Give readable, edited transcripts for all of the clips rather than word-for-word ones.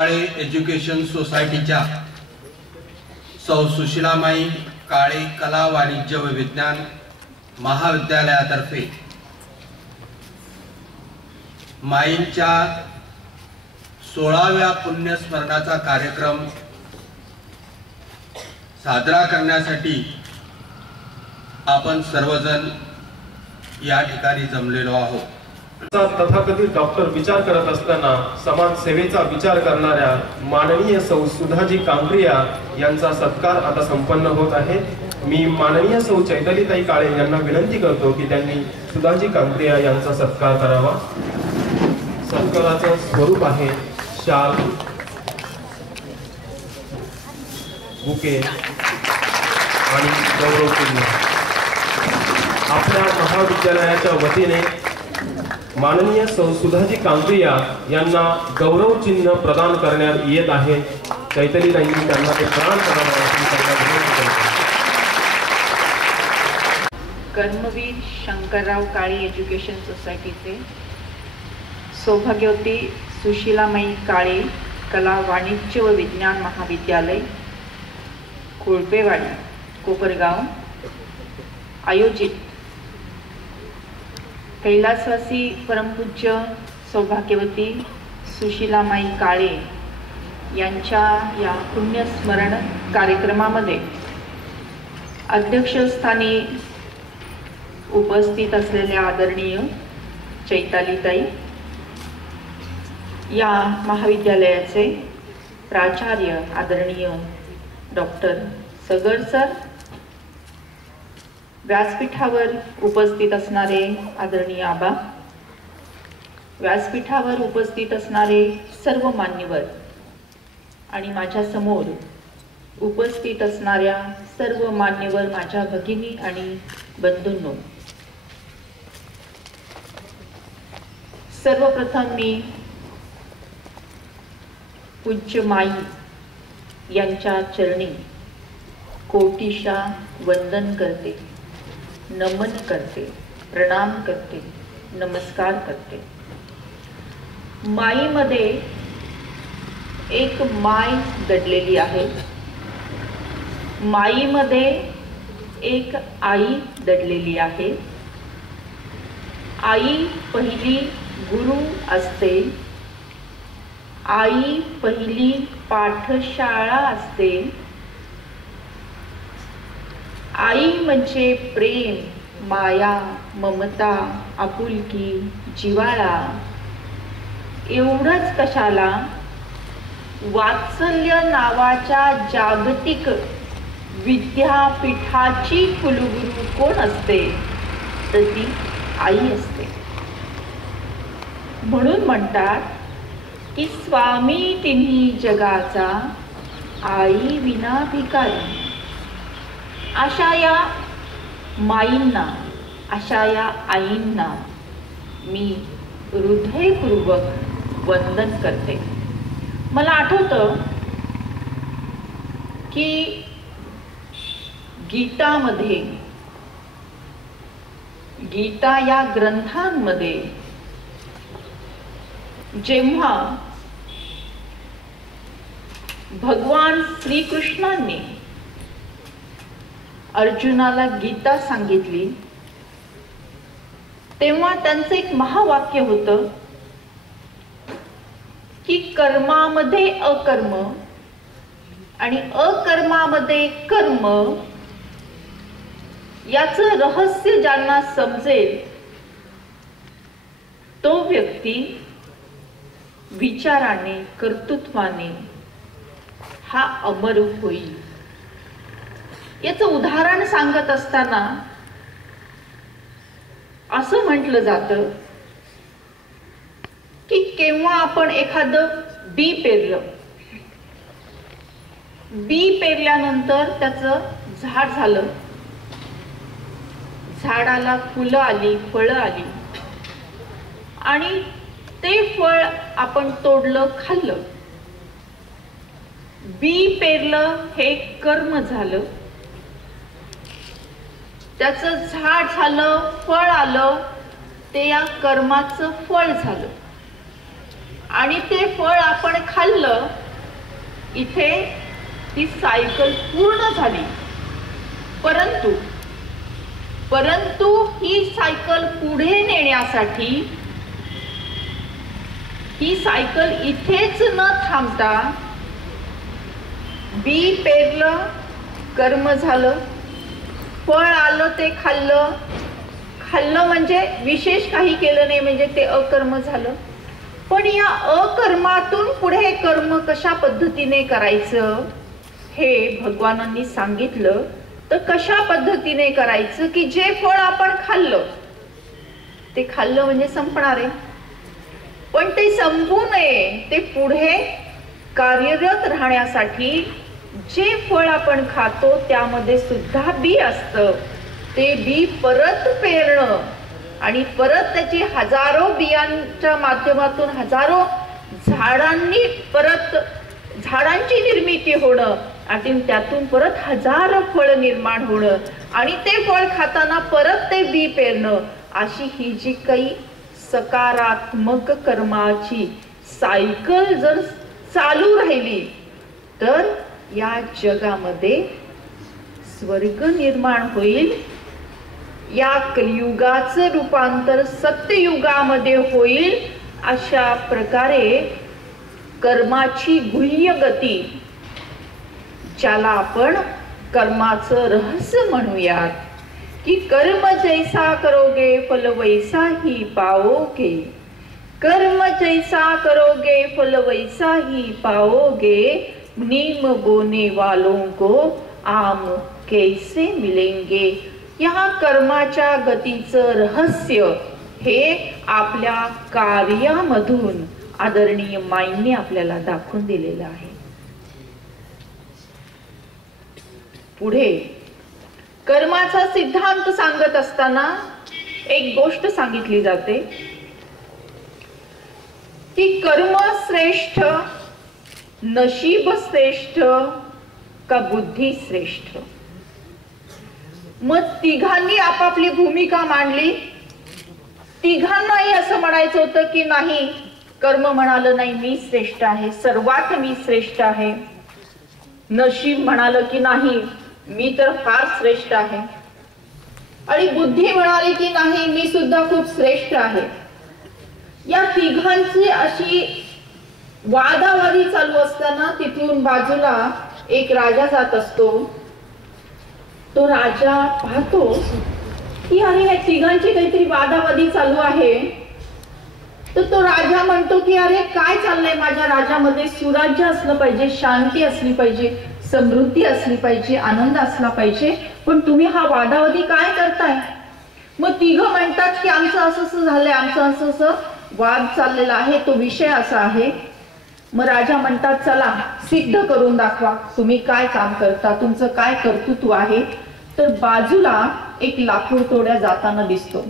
काळे education सोसायटीच्या सौ सुशीलामाई काळे कला वाणिज्य व विज्ञान महाविद्यालयातर्फे माईंच्या 16व्या पुण्यस्मरणाचा कार्यक्रम साजरा करण्यासाठी आपण सर्वजण या ठिकाणी जमलेलो आहोत। तथाकथित डॉक्टर विचार करत असताना समाज सेवेचा विचार करणाऱ्या माननीय सौ सुधाजी कांक्रिया यांचा सत्कार आता संपन्न होत आहे। मी माननीय सौ चैतालीताई काळे यांना विनंती करतो की त्यांनी सुधाजी कांक्रिया यांचा सत्कार करावा। सत्काराचं स्वरूप आहे शाल, बुके आणि गौरव चिन्ह। आपल्या महाविद्यालयाच्या वतीने माननीय सौ सुधाजी कांक्रिया यांना गौरव चिन्ह प्रदान करण्यात येत आहे। चैतालीताईंनी त्यांना ते प्रदान करावे। कर्मवीर शंकरराव काळे एज्युकेशन सोसायटीचे सौभाग्यवती सुशीलामाई काळे कला वाणिज्य व विज्ञान महाविद्यालय कोळपेवाडी कोपरगाव आयोजित कैलासवासी परमपूज्य सौभाग्यवती सुशीलामाई काळे यांच्या या पुण्यस्मरण कार्यक्रमामध्ये अध्यक्षस्थानी उपस्थित असलेल्या आदरणीय चैतालीताई, या महाविद्यालयाचे प्राचार्य आदरणीय डॉक्टर सगर सर, व्यासपीठावर उपस्थित असणारे आदरणीय आबा, व्यासपीठावर उपस्थित असणारे सर्व मान्यवर आणि माझ्या समोर उपस्थित असणाऱ्या सर्व मान्यवर माझ्या भगिनी आणि बंधूंनो, सर्वप्रथम मी पूज्य माई यांच्या चरणी कोटीशा वंदन करते, नमन करते, प्रणाम करते, नमस्कार करते। माईमध्ये एक माय दडलेली आहे, माईमध्ये एक आई दडलेली आहे। आई पहिली गुरु असते, आई पहिली पाठशाळा असते। आई म्हणजे प्रेम, माया, ममता, आपुलकी, जिव्हाळा। एवढंच कशाला, वात्सल्य नावाच्या जागतिक विद्यापीठाची कुलगुरू कोण असते तर ती आई असते। म्हणून म्हणतात की स्वामी तिन्ही जगाचा, आई विना भिकारी। अशा या माईंना, अशा या आईंना मी हृदयपूर्वक वंदन करते। मला आठवतं की गीतामध्ये, गीता या ग्रंथांमध्ये जेव्हा भगवान श्रीकृष्णांनी अर्जुनाला गीता सांगितली तेव्हा त्यांचं एक महावाक्य होतं की कर्मामध्ये अकर्म आणि अकर्मामध्ये कर्म याचं रहस्य ज्यांना समजेल तो व्यक्ती विचाराने, कर्तृत्वाने हा अमर होईल। याचं उदाहरण सांगत असताना असं म्हटलं जातं की केव्हा आपण एखादं बी पेरलं, बी पेरल्यानंतर त्याचं झाड झालं, झाडाला फुलं आली, फळं आली आणि ते फळ आपण तोडलं, खाल्लं। बी पेरलं हे कर्म झालं, त्याचं झाड झालं, फळ आलं, ते या कर्माचं फळ झालं। आणि ते फळ आपण खाल्लं, इथे ती सायकल पूर्ण झाली. परंतु ही सायकल पुढे नेण्यासाठी ही सायकल इथेच न थांबता बी पेरलं, कर्म झालं, फळ आलं ते खाल्लं म्हणजे विशेष काही केलं नाही, म्हणजे ते अकर्म झालं. पण या अकर्मातून पुढे कर्म कशा पद्धतीने करायचं हे भगवानांनी सांगितलं. तर कशा पद्धतीने करायचं की जे फळ आपण खाल्लं ते खाल्लं म्हणजे संपणार आहे, पण ते संपू नये, ते पुढे कार्यरत राहण्यासाठी जे फळ आपण खातो त्यामध्ये सुद्धा बी असतं. ते बी परत पेरणं आणि परत त्याची हजारो बियांच्या माध्यमातून हजारो झाडांची निर्मिती होणं आणि त्यातून परत हजारो फळ निर्माण होणं आणि ते फळ खाताना परत ते बी पेरणं, अशी ही जी काही सकारात्मक कर्माची सायकल जर चालू राहिली तर या जगामध्ये स्वर्ग निर्माण होईल. या कलियुगाचं रूपांतर सत्ययुगामध्ये होईल. अशा प्रकारे कर्माची गुह्य गती, ज्याला आपण कर्माचं रहस्य म्हणूयात, कि कर्म जैसा करोगे फल वैसा ही पाओगे, कर्म जैसा करोगे फल वैसा ही पाओगे, नीम बोने वालों को आम कैसे मिलेंगे. या कर्माच्या गतीचं रहस्य हे आपल्या कार्यामधून आदरणीय माईंनी आपल्याला दाखवून दिलेलं आहे. पुढे कर्माचा सिद्धांत सांगत असताना एक गोष्ट सांगितली जाते की कर्म श्रेष्ठ, नशीब श्रेष्ठ का बुद्धी श्रेष्ठ. मग तिघांनी आपापली भूमिका मांडली. तिघांनाही असं म्हणायचं होतं की नाही, कर्म म्हणालं नाही मी श्रेष्ठ आहे, सर्वात मी श्रेष्ठ आहे. नशीब म्हणालं की नाही मी तर फार श्रेष्ठ आहे, आणि बुद्धी म्हणाली की नाही मी सुद्धा खूप श्रेष्ठ आहे. या तिघांची अशी वादावादी चालू असताना तिथून बाजूला एक राजा जात असतो. तो राजा पाहतो की अरे या तिघांची काहीतरी वादावादी चालू आहे. तर तो राजा म्हणतो की अरे काय चाललंय माझ्या राज्यामध्ये, सुराज्य असलं पाहिजे, शांती असली पाहिजे, समृद्धी असली पाहिजे, आनंद असला पाहिजे, पण तुम्ही हा वादावादी काय करताय. मग तिघं म्हणतात की आमचं असं झालंय, आमचं असं वाद चाललेला आहे, तो विषय असा आहे. मग राजा म्हणतात चला सिद्ध करून दाखवा, तुम्ही काय काम करता, तुमचं काय कर्तृत्व आहे. तर बाजूला एक लाकूड तोड्या जाताना दिसतो.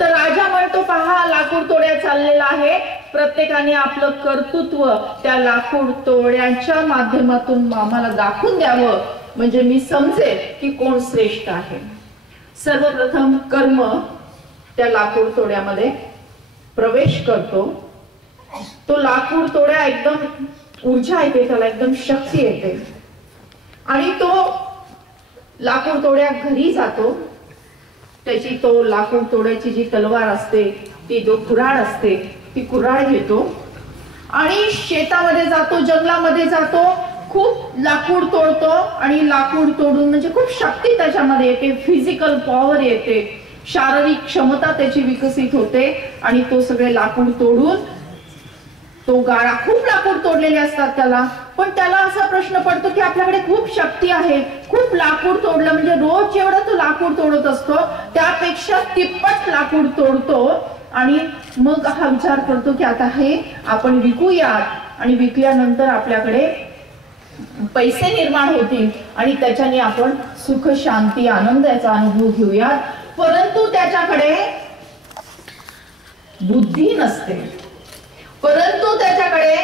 तर राजा म्हणतो पहा लाकूड तोड्या चाललेला आहे, प्रत्येकाने आपलं कर्तृत्व त्या लाकूड तोड्यांच्या माध्यमातून आम्हाला दाखवून द्यावं, म्हणजे मी समजेल की कोण श्रेष्ठ आहे. सर्वप्रथम कर्म त्या लाकूड तोड्यामध्ये प्रवेश करतो. तो लाकूड तोड्या एकदम ऊर्जा येते, त्याला एकदम शक्ती येते, आणि तो लाकूड तोड्या घरी जातो. त्याची तो लाकूड तोड्याची जी तलवार असते, ती जो कुऱ्हाड असते, ती कुऱ्हाड घेतो आणि शेतामध्ये जातो, जंगलामध्ये जातो, खूप लाकूड तोडतो. आणि लाकूड तोडून म्हणजे खूप शक्ती त्याच्यामध्ये येते, फिजिकल पॉवर येते, शारीरिक क्षमता त्याची विकसित होते. आणि तो सगळे लाकूड तोडून तो गाळा, खूप लाकूड तोडलेले असतात त्याला, पण त्याला असा प्रश्न पडतो की आपल्याकडे खूप शक्ती आहे, खूप लाकूड तोडलं म्हणजे रोज जेवढं तो लाकूड तोडत असतो त्यापेक्षा तिप्पट लाकूड तोडतो. आणि मग हा विचार करतो की आता हे आपण विकूयात आणि विकल्यानंतर आपल्याकडे पैसे निर्माण होतील आणि त्याच्याने आपण सुख शांती आनंद याचा अनुभव घेऊयात. परंतु त्याच्याकडे बुद्धी नसते, परंतु त्याच्याकडे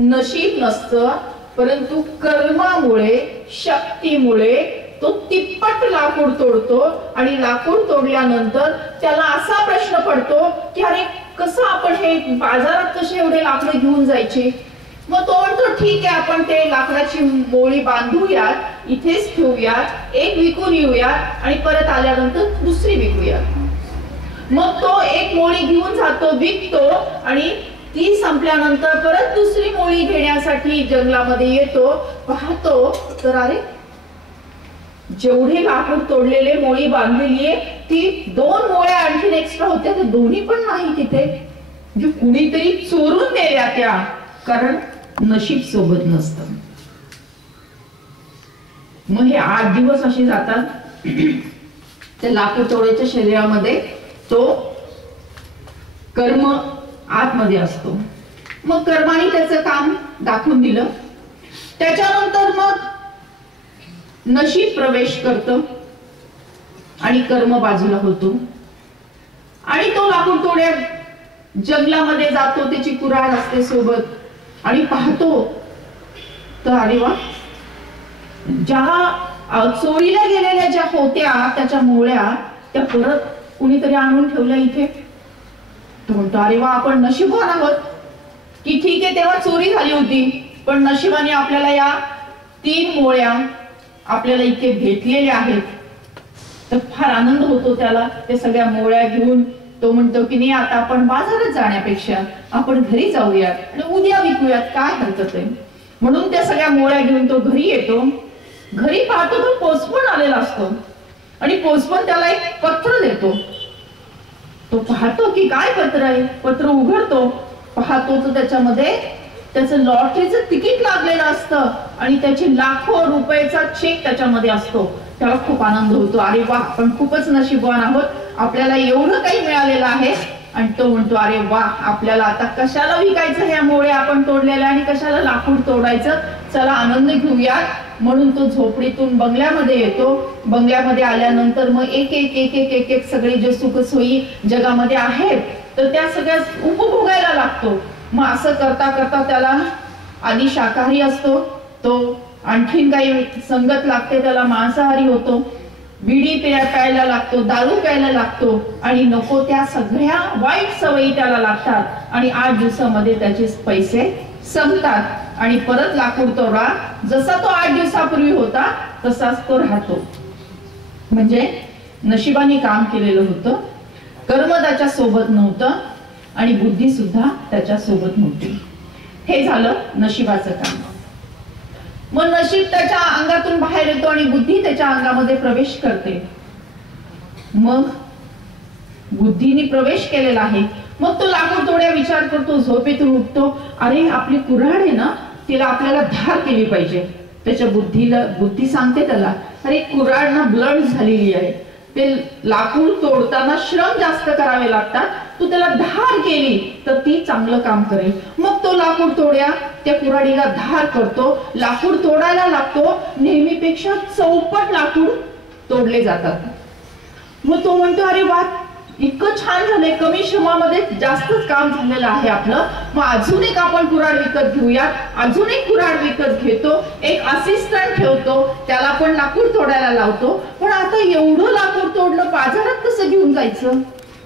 नशीब नसतं, परंतु कर्मामुळे शक्तीमुळे तो तिप्पट लाकूड तोडतो आणि लाकूड तोडल्यानंतर त्याला असा प्रश्न पडतो की अरे कसं आपण हे बाजारात कसे एवढे लाकडं घेऊन जायचे. मग तो म्हणतो ठीक आहे, आपण ते लाकडाची मोळी बांधूयात, इथेच ठेवूयात, एक विकून येऊयात आणि परत आल्यानंतर दुसरी विकूयात. मग तो एक मोळी घेऊन जातो, विकतो आणि ती संपल्यानंतर परत दुसरी मोळी घेण्यासाठी जंगलामध्ये येतो. पाहतो तर अरे जेवढे लाकूड तोडलेले मोळी बांधलेली आहे ती 2 मोळ्या आणखीन एक्स्ट्रा होत्या, तर दोन्ही पण नाही तिथे. म्हणजे कुणीतरी चोरून नेल्या त्या, कारण नशीब सोबत नसतं. मग हे 8 दिवस असे जातात त्या लाकूड तोडायच्या शरीरामध्ये. तो कर्म आतमध्ये असतो. मग कर्माने त्याचं काम दाखवून दिलं. त्याच्यानंतर मग नशीब प्रवेश करतं आणि कर्म बाजूला होतो आणि तो लाकूड तोड्या जंगलामध्ये जातो. त्याची कुऱ्हाड असते सोबत आणि पाहतो तर अरे वा, ज्या चोरीला गेलेल्या ज्या होत्या त्याच्या मोळ्या त्या परत कुणीतरी आणून ठेवल्या इथे. तो म्हणतो अरे वा, आपण नशीबवान आहोत की ठीक आहे तेव्हा चोरी झाली होती, पण नशिबाने आपल्याला या 3 मोळ्या आपल्याला इथे भेटलेल्या आहेत. तर फार आनंद होतो त्याला. ते सगळ्या मोळ्या घेऊन तो म्हणतो की नाही, आता आपण बाजारात जाण्यापेक्षा आपण घरी जाऊयात आणि उद्या विकूयात, काय हरकत आहे. म्हणून त्या सगळ्या मोळ्या घेऊन तो घरी येतो. घरी पाहतो तो पोस्टमन आलेला असतो आणि पोस्टमन त्याला एक पत्र देतो. तो पाहतो की काय पत्र आहे. पत्र उघडतो, पाहतो तर त्याच्यामध्ये त्याचं लॉटरीचं तिकीट लागलेलं असतं आणि त्याची लाखो रुपयाचा चेक त्याच्यामध्ये असतो. त्याला खूप आनंद होतो. अरे वा, आपण खूपच नशीबवान आहोत, आपल्याला एवढं काही मिळालेलं आहे. आणि तो म्हणतो अरे वा, आपल्याला आता कशाला विकायचं ह्या मोळ्या आपण तोडलेल्या आणि कशाला लाकूड तोडायचं, चला आनंद घेऊया. म्हणून तो झोपडीतून बंगल्यामध्ये येतो. बंगल्यामध्ये आल्यानंतर मग एक एक एक एक एक एक सगळे जे सुखसोयी जगामध्ये आहेत तर त्या सगळ्या उपभोगायला लागतो. मग असं करता करता त्याला आधी शाकाहारी असतो, तो आणखीन काही संगत लागते त्याला मांसाहारी होतो, बिडी प्यायला लागतो, दारू प्यायला लागतो आणि नको त्या सगळ्या वाईट सवयी त्याला लागतात आणि 8 दिवसामध्ये त्याचे पैसे संपतात आणि परत लाकूड तोडा जसा तो 8 दिवसापूर्वी होता तसाच तो राहतो. म्हणजे नशिबाने काम केलेलं होतं, कर्म त्याच्या सोबत नव्हतं आणि बुद्धी सुद्धा त्याच्या सोबत नव्हती. हे झालं नशिबाचं काम. मग नशीब त्याच्या अंगातून बाहेर येतो आणि बुद्धी त्याच्या अंगामध्ये प्रवेश करते. मग बुद्धीने प्रवेश केलेला आहे. मग तो लाकूड तोड्या विचार करतो, झोपेतून उठतो, अरे आपली कुऱ्हाड आहे ना, तिला आपल्याला धार केली पाहिजे. त्याच्या बुद्धी सांगते त्याला, अरे कुऱ्हाड ना ब्लड झालेली आहे, ते लाकूड तोडताना श्रम जास्त करावे लागतात, तू त्याला धार केली तर ती चांगलं काम करेल. मग तो लाकूड तोड्या त्या कुऱ्हाडीला धार करतो, लाकूड तोडायला लागतो. नेहमीपेक्षा 4पट लाकूड तोडले जातात. मग तो म्हणतो अरे वा, इतकं छान झालंय, कमी श्रमामध्ये जास्तच काम झालेलं आहे आपलं. मग अजून एक आपण कुऱ्हाड विकत घेऊया. अजून एक कुऱ्हाड विकत घेतो, एक असिस्टंट ठेवतो, त्याला पण लाकूड तोडायला लावतो. पण आता एवढं लाकूड तोडणं बाजारात कसं घेऊन जायचं.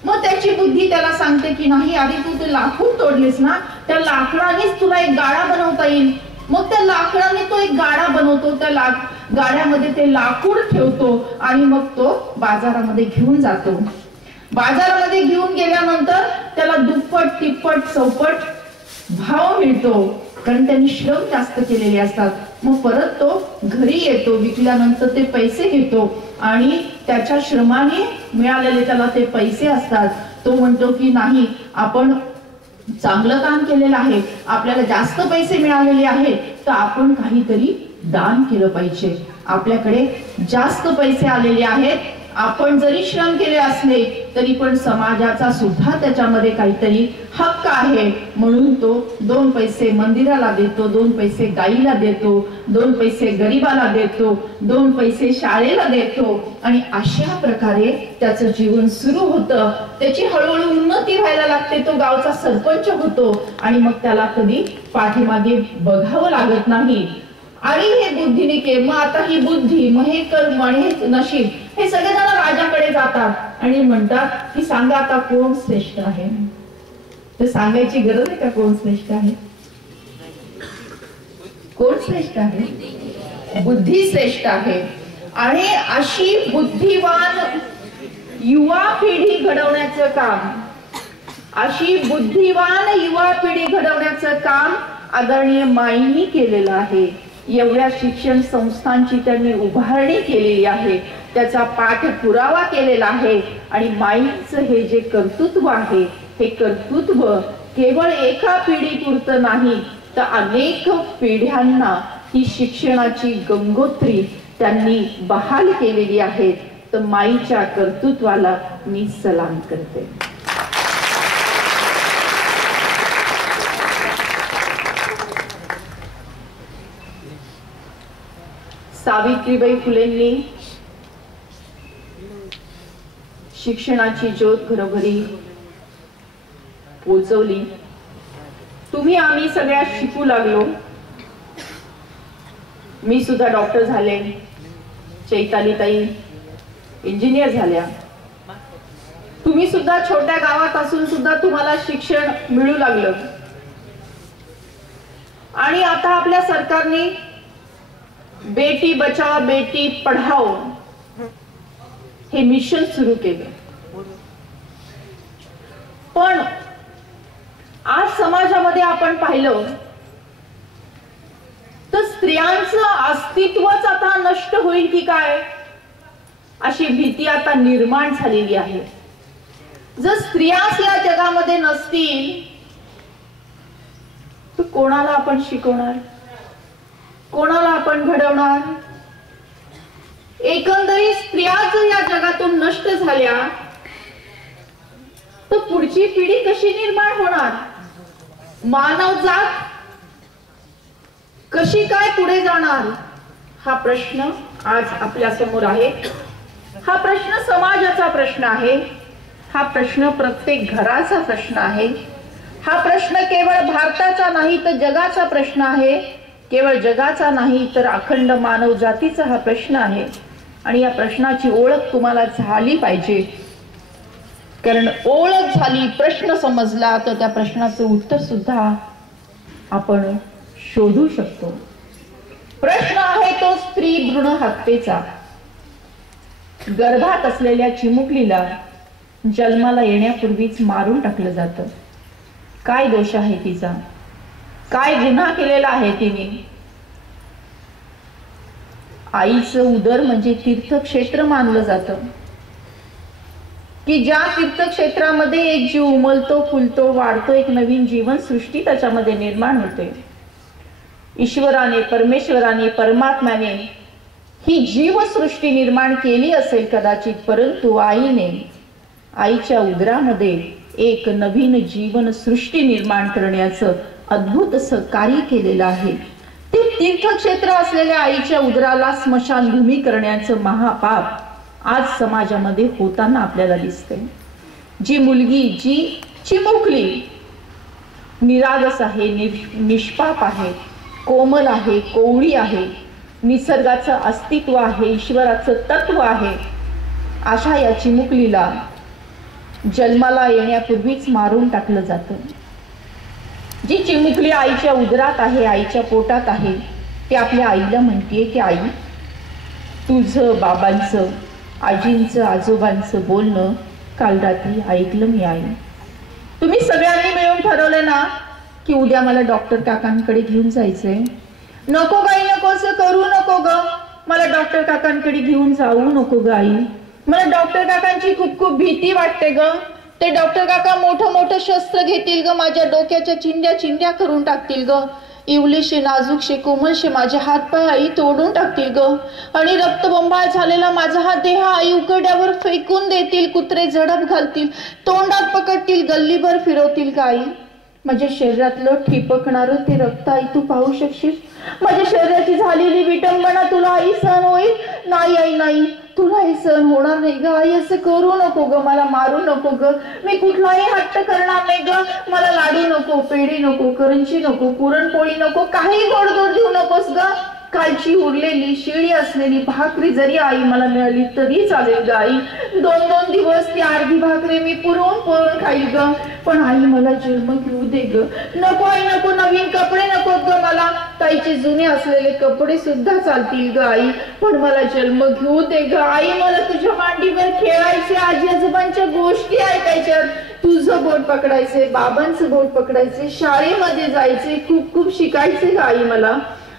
मग त्याची बुद्धी त्याला सांगते की नाही, आधी तू ते लाकूड तोडलीस ना, त्या लाकडानेच तुला एक गाडा बनवता येईल. मग त्या लाकडाने तो एक गाडा बनवतो, त्या गाड्यामध्ये ते लाकूड ठेवतो आणि मग तो बाजारामध्ये घेऊन जातो. बाजारामध्ये घेऊन गेल्यानंतर त्याला दुप्पट तिप्पट 4पट भाव मिळतो, कारण त्यांनी श्रम जास्त केलेले असतात. मग परत तो घरी येतो, विकल्यानंतर ते पैसे घेतो आणि त्याच्या श्रमाने मिळालेले त्याला ते पैसे असतात. तो म्हणतो की नाही, आपण चांगलं काम केलेलं आहे, आपल्याला जास्त पैसे मिळालेले आहेत, तर आपण काहीतरी दान केलं पाहिजे. आपल्याकडे जास्त पैसे आलेले आहेत, आपण जरी श्रम केले असले तरी पण समाजाचा सुद्धा त्याच्यामध्ये काहीतरी हक्क आहे. म्हणून तो 2 पैसे मंदिराला देतो, 2 पैसे गाईला देतो, 2 पैसे गरीबाला देतो, 2 पैसे शाळेला देतो आणि अशा प्रकारे त्याचं जीवन सुरू होतं. त्याची हळूहळू उन्नती व्हायला लागते. तो गावचा सरपंच होतो आणि मग त्याला कधी पाठीमागे बघावं लागत नाही. आणि हे बुद्धीने केलं, मग आता ही बुद्धी, मग हे कर्म आणि हे नशीब, हे सगळे जण राजाकडे जातात आणि म्हणतात की सांगा आता कोण श्रेष्ठ आहे. तर सांगायची गरज आहे का कोण श्रेष्ठ आहे? कोण श्रेष्ठ आहे? बुद्धी श्रेष्ठ आहे. आणि अशी बुद्धिवान युवा पिढी घडवण्याचं काम, अशी बुद्धिवान युवा पिढी घडवण्याचं काम आदरणीय माईंनी केलेलं आहे. एवढ्या शिक्षण संस्थांची त्यांनी उभारणी केलेली आहे, त्याचा पाठपुरावा केलेला आहे. आणि माईंचं हे जे कर्तृत्व आहे, हे कर्तृत्व केवळ एका पिढीपुरतं नाही, तर अनेक पिढ्यांना ही शिक्षणाची गंगोत्री त्यांनी बहाल केलेली आहे. तर माईच्या कर्तृत्वाला मी सलाम करते. सावित्रीबाई फुलेंनी शिक्षणाची ज्योत घरोघरी पोचवली. तुम्ही आम्ही सगळ्या शिकू लागलो. मी सुद्धा डॉक्टर झाले, चैतालीताई इंजिनियर झाल्या. तुम्ही सुद्धा छोट्या गावात असून सुद्धा तुम्हाला शिक्षण मिळू लागलं. आणि आता आपल्या सरकारने बेटी बचाओ बेटी पढाओ हे मिशन सुरू केले. पण आज समाजामध्ये आपण पाहिलं तर स्त्रियांचं अस्तित्वच आता नष्ट होईल की काय अशी भीती आता निर्माण झालेली आहे. जर स्त्रियाच या जगामध्ये नसतील तर कोणाला आपण शिकवणार, कोणाला आपण घडवणार? एकंदरीत स्त्रिया जर या जगातून नष्ट झाल्या तर पुढची पिढी कशी निर्माण होणार? मानवजात कशी काय पुढे जाणार? हा प्रश्न आज आपल्या समोर आहे. हा प्रश्न समाजाचा प्रश्न आहे. हा प्रश्न प्रत्येक घराचा प्रश्न आहे. हा प्रश्न केवळ भारताचा नाही तर जगाचा प्रश्न आहे. केवळ जगाचा नाही तर अखंड मानव जातीचा हा प्रश्न आहे. आणि या प्रश्नाची ओळख तुम्हाला झाली पाहिजे. कारण ओळख झाली, प्रश्न समजला तर त्या प्रश्नाचं उत्तर सुद्धा आपण शोधू शकतो. प्रश्न आहे तो स्त्री भ्रूण हत्येचा. गर्भात असलेल्या चिमुकलीला जन्माला येण्यापूर्वीच मारून टाकलं जातं. काय दोष आहे तिचा? काय गुन्हा केलेला आहे तिने? आईचं उदर म्हणजे तीर्थक्षेत्र मानलं जातं की ज्या तीर्थक्षेत्रामध्ये एक जीव उमलतो, फुलतो, वाढतो, एक नवीन जीवन सृष्टी त्याच्यामध्ये निर्माण होते. ईश्वराने, परमेश्वराने, परमात्म्याने ही जीवसृष्टी निर्माण केली असेल कदाचित, परंतु आईने आईच्या उदरामध्ये एक नवीन जीवन सृष्टी निर्माण करण्याचं अद्भुत असं कार्य केलेलं आहे. ते तीर्थक्षेत्र असलेल्या आईच्या उदराला स्मशानभूमी करण्याचं महापाप आज समाजामध्ये होताना आपल्याला दिसते. जी मुलगी, जी चिमुकली निरागस आहे, निष्पाप आहे, कोमल आहे, कोवळी आहे, निसर्गाचं अस्तित्व आहे, ईश्वराचं तत्व आहे, अशा या चिमुकलीला जन्माला येण्यापूर्वीच मारून टाकलं जातं. जी चिमुकली आईच्या उदरात आहे, आईच्या पोटात आहे, ती आपल्या आईला म्हणतीये की आई, तुझं, बाबांचं, आजींचं, आजोबांचं बोलणं काल रात्री ऐकलं मी आई. तुम्ही सगळ्यांनी मिळून ठरवलं ना की उद्या मला डॉक्टर काकांकडे घेऊन जायचंय. नको गाई, नको असं करू नको ग, मला डॉक्टर काकांकडे घेऊन जाऊ नको गाई. मला डॉक्टर काकांची खूप खूप भीती वाटते ग. ते डॉक्टर काका मोठं मोठं शस्त्र घेतील ग, माझ्या डोक्याच्या चिंध्या चिंध्या करून टाकतील ग. इवलीशे, नाजूकशे, कोमलशे माझे हात पाय आई तोडून टाकतील ग. आणि रक्तबंबाळ झालेला माझा हा देह आई उकड्यावर फेकून देतील. कुत्रे झडप घालतील, तोंडात पकडतील, गल्लीभर फिरवतील का आई. माझ्या शरीरातलं ठिपकणारं ते रक्त आई तू पाहू शकशील? माझ्या शरीराची झालेली विटंबना तुला आई सहन होईल? नाही आई नाही, तुला हे सहन होणार नाही ग आई. असं करू नको ग, मला मारू नको ग, मी कुठलाही हट्ट करणार नाही ग. मला लाडू नको, पेढी नको, करंजी नको, पुरणपोळी नको, काही गोड गोड देऊ नकोस ग. कालची उरलेली शिळी असलेली भाकरी जरी आई मला मिळाली तरी चालेल ग आई. 2-2 दिवस ती अर्धी भाकरी मी पुरवून खाईल ग. पण आई मला जन्म घेऊ दे ग. नको आई नको, नवीन कपडे नको ग मला. ताईचे जुने असलेले कपडे सुद्धा चालतील ग आई, पण मला जन्म घेऊ दे ग आई. मला तुझ्या मांडीवर खेळायचे, आजी आजोबांच्या गोष्टी ऐकायच्या, तुझं बोट पकडायचे, बाबांचं बोट पकडायचे, शाळेमध्ये जायचे, खूप खूप शिकायचे ग आई मला.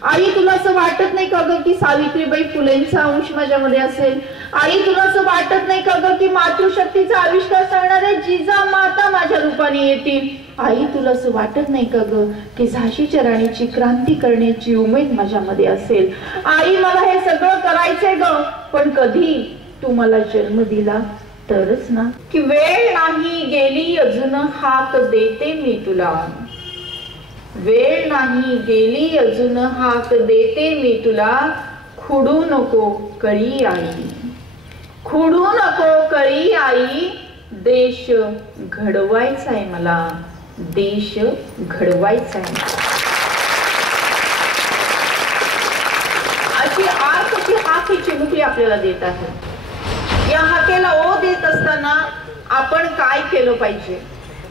आई तुला असं वाटत नाही का ग की सावित्रीबाई फुलेंचा अंश माझ्यामध्ये असेल? आई तुला असं वाटत नाही का ग की मातृशक्तीचा आविष्कार करणाऱ्या जिजा माता माझ्या रूपाने येतील? आई तुला असं वाटत नाही का ग की झाशीच्या राणीची क्रांती करण्याची उमेद माझ्यामध्ये असेल? आई मला हे सगळं करायचंय ग, पण कधी तू मला जन्म दिला तरच ना. की वेळ नाही गेली अजून हाक देते मी तुला, वेळ नाही गेली अजून हाक देते मी तुला. खुडू नको कळी आई, खुडू नको कळी आई. देश घडवायचा आहे मला, देश घडवायचा आहे. अशी आर्तची हाक ही चिमुकली आपल्याला देत आहे. या हाकेला ओ देत असताना आपण काय केलं पाहिजे?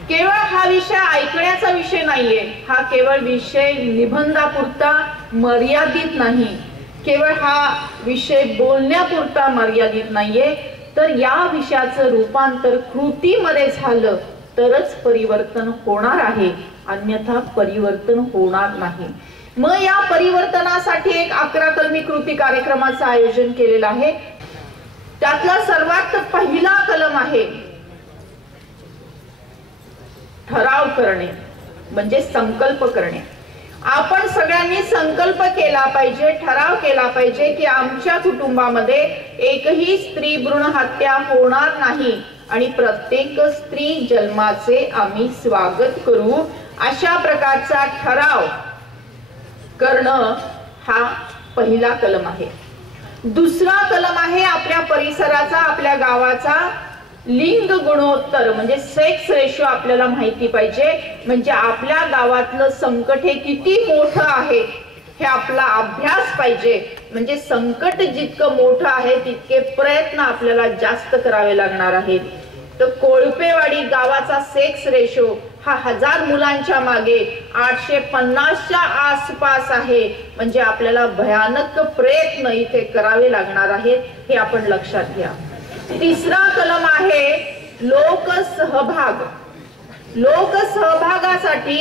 केवळ हा विषय ऐकण्याचा विषय नाहीये, हा केवळ विषय निबंधापुरता मर्यादित नाही, केवळ हा विषय बोलण्यापुरता मर्यादित नाहीये, तर या विषयाचं रूपांतर कृतीमध्ये झालं तरच परिवर्तन होणार आहे, अन्यथा परिवर्तन होणार नाही. मग या परिवर्तनासाठी एक 11 कलमी कृती कार्यक्रमाचं आयोजन केलेलं आहे. त्यातला सर्वात पहिला कलम आहे ठराव करणे, म्हणजे संकल्प करणे. आपण सगळ्यांनी संकल्प केला पाहिजे, ठराव केला पाहिजे की आमच्या कुटुंबामध्ये एकही स्त्री भ्रूण हत्या होणार नाही आणि प्रत्येक स्त्री जन्माचे आम्ही स्वागत करू. अशा प्रकारचा ठराव करणं हा पहिला कलम आहे. दुसरा कलम आहे आपल्या परिसराचा, आपल्या गावाचा लिंग गुणोत्तर, म्हणजे सेक्स रेशो आपल्याला माहिती पाहिजे. म्हणजे आपल्या गावातलं संकट हे किती मोठं आहे हे आपला अभ्यास पाहिजे. म्हणजे संकट जितकं मोठं आहे तितके प्रयत्न आपल्याला जास्त करावे लागणार आहेत. तर कोळपेवाडी गावाचा सेक्स रेशो हा 1000 मुलांच्या मागे 850च्या आसपास आहे. म्हणजे आपल्याला भयानक प्रयत्न इथे करावे लागणार आहेत, हे आपण लक्षात घ्या. तिसरा कलम आहे लोकसहभाग. लोकसहभागासाठी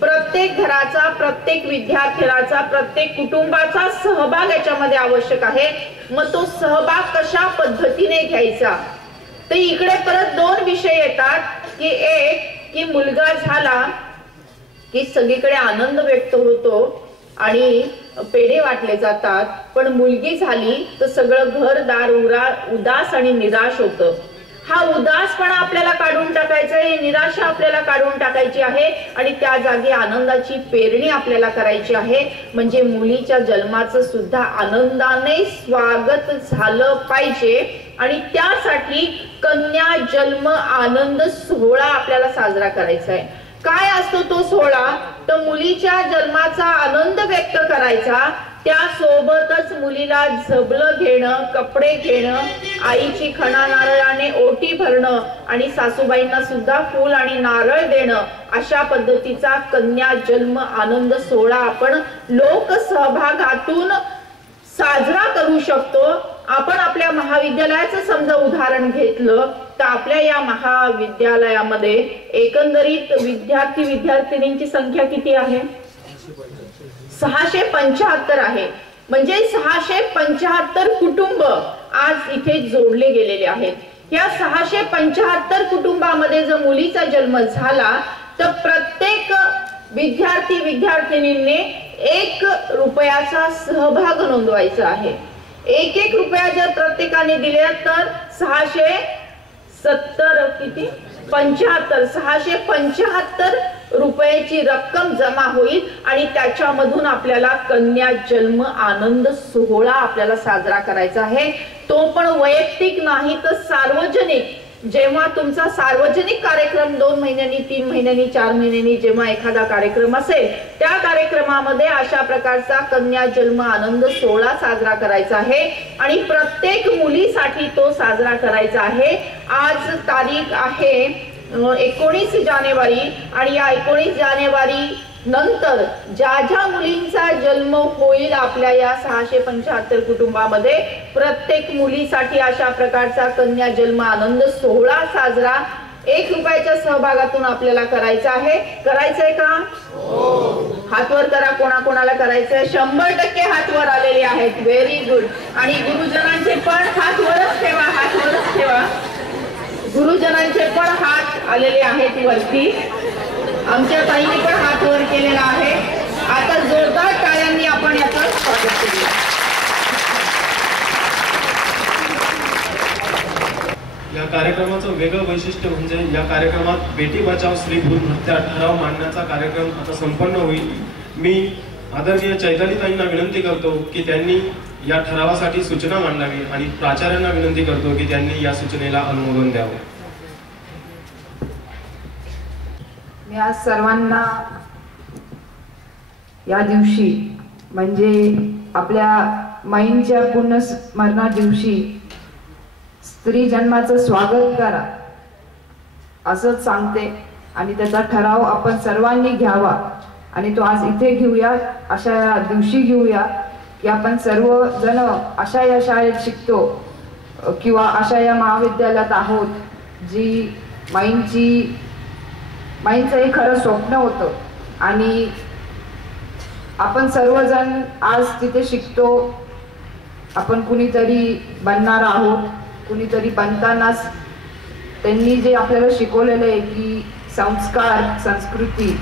प्रत्येक घराचा, प्रत्येक विद्यार्थ्याचा, प्रत्येक कुटुंबाचा सहभाग याच्यामध्ये आवश्यक आहे. मग तो सहभाग कशा पद्धतीने घ्यायचा? तर इकडे परत 2 विषय येतात की एक की मुलगा झाला की सगळीकडे आनंद व्यक्त होतो आणि पेढे वाटले जातात, पण मुलगी झाली तर सगळं घरदार उदास आणि निराश होतं. हा उदासपणा आपल्याला काढून टाकायचा आहे, निराशा आपल्याला काढून टाकायची आहे आणि त्या जागी आनंदाची पेरणी आपल्याला करायची आहे. म्हणजे मुलीच्या जन्माचं सुद्धा आनंदाने स्वागत झालं पाहिजे आणि त्यासाठी कन्या जन्म आनंद सोहळा आपल्याला साजरा करायचा आहे. काय असतो तो सोहळा? तर मुलीच्या जन्माचा आनंद व्यक्त करायचा, त्यासोबतच मुलीला झबलं घेणं, कपडे घेणं, आईची खणा नारळाने ओटी भरणं आणि सासूबाईंना सुद्धा फूल आणि नारळ देणं, अशा पद्धतीचा कन्या जन्म आनंद सोहळा आपण लोकसहभागातून साजरा करू शकतो. आपण आपल्या महाविद्यालयाचं समजा उदाहरण घेतलं तर आपल्या या महाविद्यालयामध्ये एकंदरीत विद्यार्थिनींची संख्या किती आहे? 675 आहे. म्हणजे 675 कुटुंब आज इथे जोडले गेलेले आहेत. या 675 कुटुंबामध्ये जर मुलीचा जन्म झाला तर प्रत्येक विद्यार्थिनींनी 1 रुपयाचा सहभाग नोंदवायचा आहे. 1 रुपया जर प्रत्येकाने दिले तर 675 रुपयाची रक्कम जमा होईल आणि त्याच्यामधून आपल्याला कन्या जन्म आनंद सोहळा आपल्याला साजरा करायचा आहे. तो पण वैयक्तिक नाही तर सार्वजनिक. जेव्हा तुमचा सार्वजनिक कार्यक्रम 2 महिन्यांनी, 3 महिन्यांनी, 4 महिन्यांनी जेव्हा एखादा कार्यक्रम असेल, त्या कार्यक्रमामध्ये अशा प्रकारचा कन्या जन्म आनंद सोहळा साजरा करायचा आहे आणि प्रत्येक मुलीसाठी तो साजरा करायचा आहे। आज तारीख आहे 19 जानेवारी आणि या 19 जानेवारी नंतर ज्या ज्या मुलींचा जन्म होईल आपल्या या 675 कुटुंबामध्ये, प्रत्येक मुलीसाठी अशा प्रकारचा कन्या जन्म आनंद सोहळा साजरा 1 रुपयाच्या सहभागातून आपल्याला करायचा आहे। करायचंय का? हातवर करा, कोणाकोणाला करायचंय? 100% हातवर आलेले आहेत। Very good. आणि गुरुजनांचे पण हातवरच ठेवा, हातवरच ठेवा। गुरुजनांचे पण हात आलेले आहेत वरती। आमच्या ताईने पण हात वर केलेला आहे। आता जोरदार टाळ्यांनी आपण याचं स्वागत करूया। या कार्यक्रमाचं वेगळं वैशिष्ट्य म्हणजे या कार्यक्रमात बेटी बचाव स्त्री भ्रूण हत्या ठराव मांडण्याचा कार्यक्रम आता संपन्न होईल। मी आदरणीय चैतालीताईंना विनंती करतो की त्यांनी या ठरावासाठी सूचना मांडावी आणि प्राचार्यांना विनंती करतो की त्यांनी या सूचनेला अनुमोदन द्यावे। मी आज सर्वांना या दिवशी म्हणजे आपल्या माईंच्या पुण्यस्मरणा दिवशी स्त्री जन्माचं स्वागत करा असंच सांगते आणि त्याचा ठराव आपण सर्वांनी घ्यावा आणि तो आज इथे घेऊया, अशा दिवशी घेऊया की आपण सर्व जण अशा या शाळेत शिकतो किंवा अशा या महाविद्यालयात आहोत जी माईंचं हे खरं स्वप्न होतं आणि आपण सर्वजण आज तिथे शिकतो। आपण कुणीतरी बनणार आहोत, कुणीतरी बनतानाच त्यांनी जे आपल्याला शिकवलेलं आहे की संस्कार, संस्कृती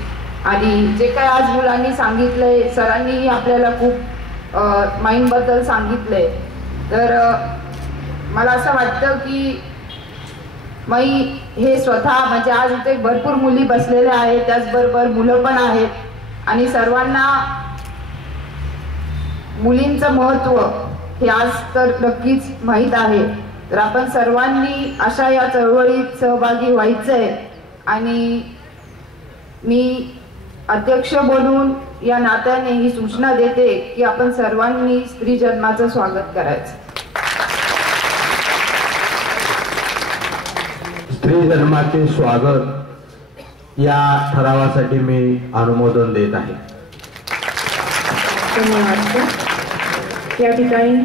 आणि जे काय आज मुलांनी सांगितलंय, सरांनीही आपल्याला खूप माईंबद्दल सांगितलंय। तर मला असं वाटतं की माई हे स्वतः म्हणजे आज इथे भरपूर मुली बसलेल्या आहेत, त्याचबरोबर मुलं पण आहेत आणि सर्वांना मुलींचं महत्त्व हे आज तर नक्कीच माहीत आहे। तर आपण सर्वांनी अशा या चळवळीत सहभागी व्हायचंय आणि मी अध्यक्ष बनून या नात्याने ही सूचना देते की आपण सर्वांनी स्त्री जन्माचं स्वागत करायचं। स्त्री जन्माचे स्वागत या ठरावासाठी मी अनुमोदन देत आहे। धन्यवाद। या ठिकाणी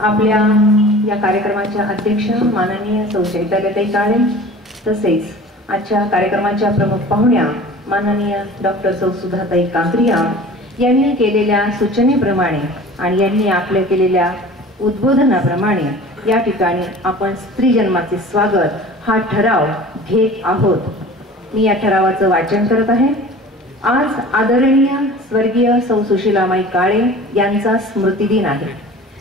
आपल्या या कार्यक्रमाच्या अध्यक्ष माननीय सौ चैतालीताई काळे तसेच आजच्या कार्यक्रमाच्या प्रमुख पाहुण्या माननीय डॉक्टर सौ सुधाताई कांक्रिया यांनी केलेल्या सूचनेप्रमाणे आणि यांनी आपल्या केलेल्या उद्बोधनाप्रमाणे या ठिकाणी आपण स्त्री जन्माचे स्वागत हा ठराव घेत आहोत। मी या ठरावाचं वाचन करत आहे। आज आदरणीय स्वर्गीय सौ सुशीलामाई काळे यांचा स्मृतिदिन आहे।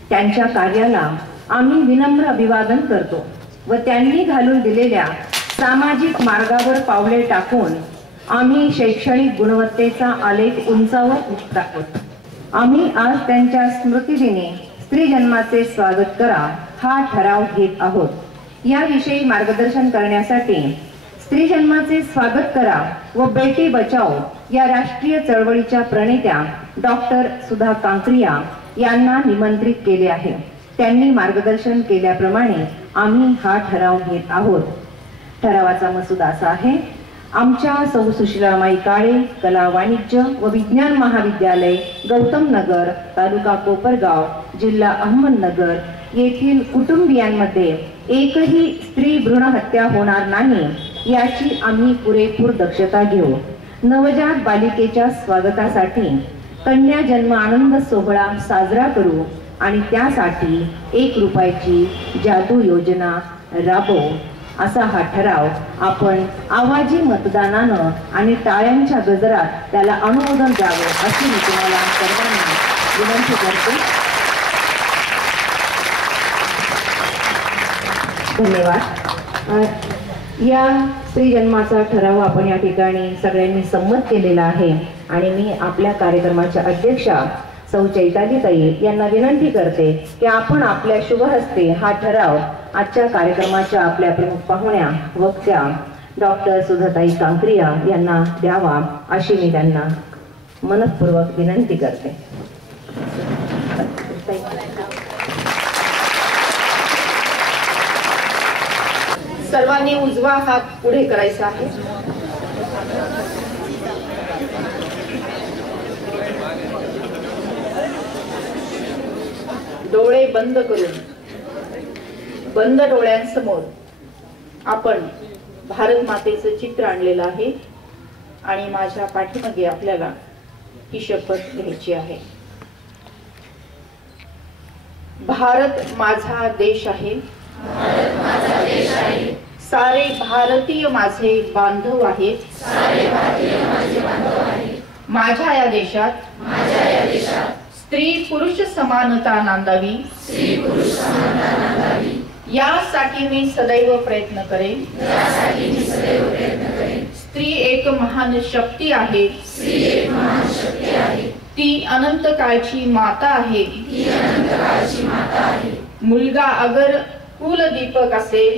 त्यांच्या कार्याला आम्ही विनम्र अभिवादन करतो व त्यांनी घालून दिलेल्या सामाजिक मार्गावर पावले टाकून आम्ही शैक्षणिक गुणवत्तेचा आलेख उंचावत आहोत। आम्ही आज त्यांच्या स्मृतिदिनी स्त्री जन्माचे स्वागत करा हा ठराव घेत आहोत। याविषयी मार्गदर्शन करण्यासाठी स्त्री जन्माचे स्वागत करा व बेटी बचाओ या राष्ट्रीय चळवळीच्या प्रणेत्या डॉक्टर सुधा कांक्रिया यांना निमंत्रित केले आहे। त्यांनी मार्गदर्शन केल्याप्रमाणे आम्ही हा ठराव घेत आहोत। ठरावाचा मसुदा असा आहे। आमच्या सौ सुशीलामाई काळे कला वाणिज्य व विज्ञान महाविद्यालय गौतम नगर तालुका कोपरगाव जिल्हा अहमदनगर येथील कुटुंबियांमध्ये एकही स्त्री भ्रूण हत्या होणार नाही याची आम्ही पुरेपूर दक्षता घेऊ। नवजात बालिकेच्या स्वागतासाठी कन्या जन्म आनंद सोहळा साजरा करू आणि त्यासाठी 1 रुपयाची जादू योजना राबवू असा हा ठराव आपण आवाजी मतदानानं आणि टाळ्यांच्या गजरात त्याला अनुमोदन द्यावे अशी मी तुम्हाला सर्वांना विनंती करते। धन्यवाद। या स्त्री जन्माचा ठराव आपण या ठिकाणी सगळ्यांनी संमत केलेला आहे आणि मी आपल्या कार्यक्रमाच्या अध्यक्षा सौ चैतालीताई यांना विनंती करते की आपण आपल्या शुभ हस्ते हा ठराव आजच्या कार्यक्रमाच्या आपल्या प्रमुख पाहुण्या वक्त्या डॉक्टर सुधाताई कांक्रिया यांना द्यावा अशी मी त्यांना मनपूर्वक विनंती करते. सर्वांनी उजवा हात पुढे करायचा आहे. डोळे बंद करून बंद डोळ्यांसमोर आपण भारत मातेचं चित्र आणलेलं आहे आणि माझ्या पाठीमागे आपल्याला ही शपथ घ्यायची आहे. भारत माझा देश आहे. सारे भारतीय माझे बांधव आहेत. माझ्या या देशात स्त्री पुरुष समानता नांदावी यासाठी मी सदैव प्रयत्न करेन. स्त्री एक महान शक्ती आहे. ती अनंत काळची माता आहे. मुलगा अगर कुलदीपक असेल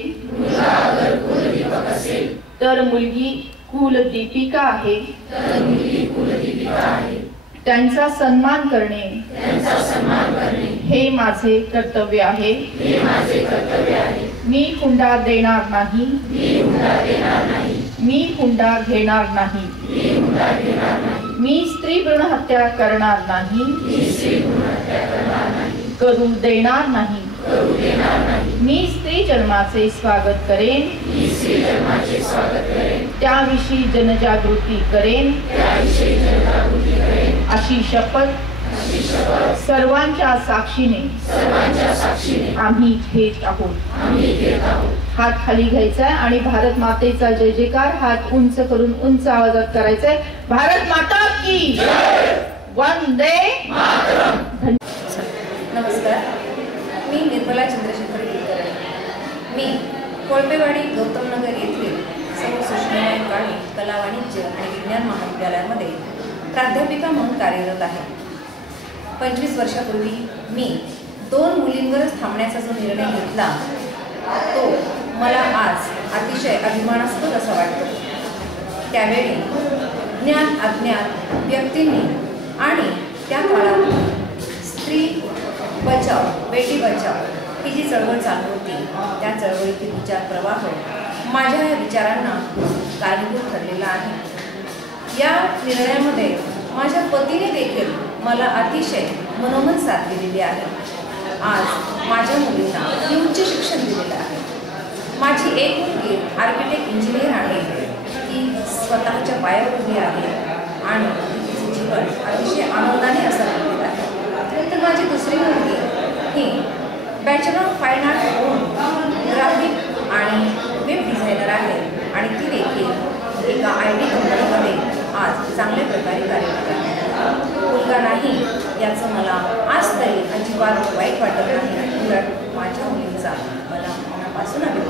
तर मुलगी कुलदीपिका आहे. त्यांचा सन्मान करणे हे माझे कर्तव्य आहे. मी हुंडा देणार नाही. मी हुंडा घेणार नाही. मी स्त्री भ्रूण हत्या करणार नाही. करू देणार नाही. मी स्त्री जन्माचे स्वागत करेन. त्याविषयी जनजागृती करेन. अशी शपथ सर्वांच्या साक्षीने आम्ही घेत आहोत. हात खाली घ्यायचा आणि भारत मातेचा जय जयकार हात उंच करून उंच आवाजात करायचंय. भारत माता की वंदे मातरम. नमस्कार, मी निर्मला चंद्रशेखर कुलकर्णी. मी कोळपेवाडी गौतमनगर येथील सर्व सुषमाबाई काळे कला वाणिज्य आणि विज्ञान महाविद्यालयामध्ये प्राध्यापिका म्हणून कार्यरत आहे. 25 वर्षापूर्वी मी 2 मुलींवरच थांबण्याचा जो निर्णय घेतला तो मला आज अतिशय अभिमानास्पद असा वाटतो. त्यावेळी ज्ञात अज्ञात व्यक्तींनी आणि त्या काळात स्त्री बचाव बेटी बचाव ही जी चळवळ चालू होती त्या चळवळीतील विचार प्रवाह माझ्या या विचारांना कारणीभूत ठरलेला आहे. या निर्णयामध्ये माझ्या पतीने देखील मला अतिशय मनोमन साथ दिलेली आहे. आज माझ्या मुलींना मी उच्च शिक्षण दिलेलं आहे. माझी एक मुलगी आर्किटेक्ट इंजिनियर आहे. ती स्वतःच्या पायावर उभी आहे आणि तिचे जीवन अतिशय आनंदाने असं घडलेलं आहे. तर माझी दुसरी मुलगी ही बॅचलर ऑफ फाईन आर्ट होऊन ग्राफिक आणि वेब डिझायनर आहे आणि ती देखील एका IT कंपनीमध्ये आज चांगल्या प्रकारे कार्यरत आहे. मुलगा नाही याचं मला आज तरी अजिबात वाईट वाटत नाही. उलट माझ्या मुलींचा मला मनापासून अभिमान